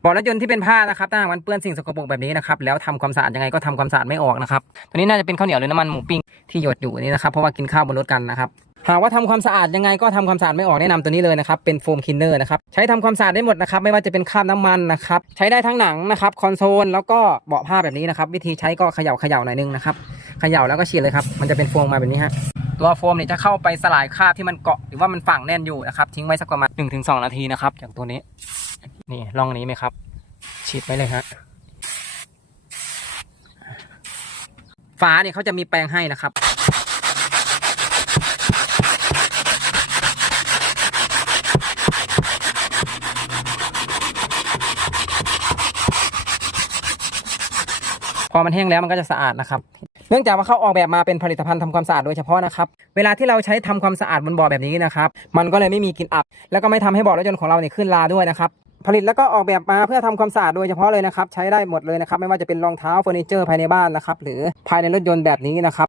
เบาะรถยนต์ที่เป็นผ้านะครับถ้าหากมันเปื้อนสิ่งสกปรกแบบนี้นะครับแล้วทำความสะอาดยังไงก็ทำความสะอาดไม่ออกนะครับตัวนี้น่าจะเป็นข้าวเหนียวหรือน้ำมันหมูปิ้งที่หยดอยู่นี่นะครับเพราะว่ากินข้าวบนรถกันนะครับหากว่าทำความสะอาดยังไงก็ทำความสะอาดไม่ออกแนะนำตัวนี้เลยนะครับเป็นโฟมคินเนอร์นะครับใช้ทำความสะอาดได้หมดนะครับไม่ว่าจะเป็นคราบน้ำมันนะครับใช้ได้ทั้งหนังนะครับคอนโซลแล้วก็เบาะผ้าแบบนี้นะครับวิธีใช้ก็เขย่าเขย่าหน่อยนึงนะครับเขย่าแล้วก็ฉีดเลยครับมันจะเป็นโฟมมาแบบนี้ฮะตัวโฟมเนี่ยจะเข้าไปสลายคราบที่มันเกาะหรือว่ามันฝังแน่นอยู่นะครับทิ้งไว้สักประมาณ1-2 นาทีนะครับจากตัวนี้ นี่ลองนี้ไหมครับ ฉีดไว้เลยฮะฝาเนี่ยเขาจะมีแปรงให้นะครับพอมันแห้งแล้วมันก็จะสะอาดนะครับ เนื่องจากว่าเขาออกแบบมาเป็นผลิตภัณฑ์ทำความสะอาดโดยเฉพาะนะครับ เวลาที่เราใช้ทำความสะอาดบนบ่อแบบนี้นะครับ มันก็เลยไม่มีกลิ่นอับ แล้วก็ไม่ทำให้บ่อรถยนต์ของเราเนี่ยขึ้นลาด้วยนะครับ ผลิตแล้วก็ออกแบบมาเพื่อทำความสะอาดโดยเฉพาะเลยนะครับ ใช้ได้หมดเลยนะครับ ไม่ว่าจะเป็นรองเท้าเฟอร์นิเจอร์ภายในบ้านนะครับ หรือภายในรถยนต์แบบนี้นะครับ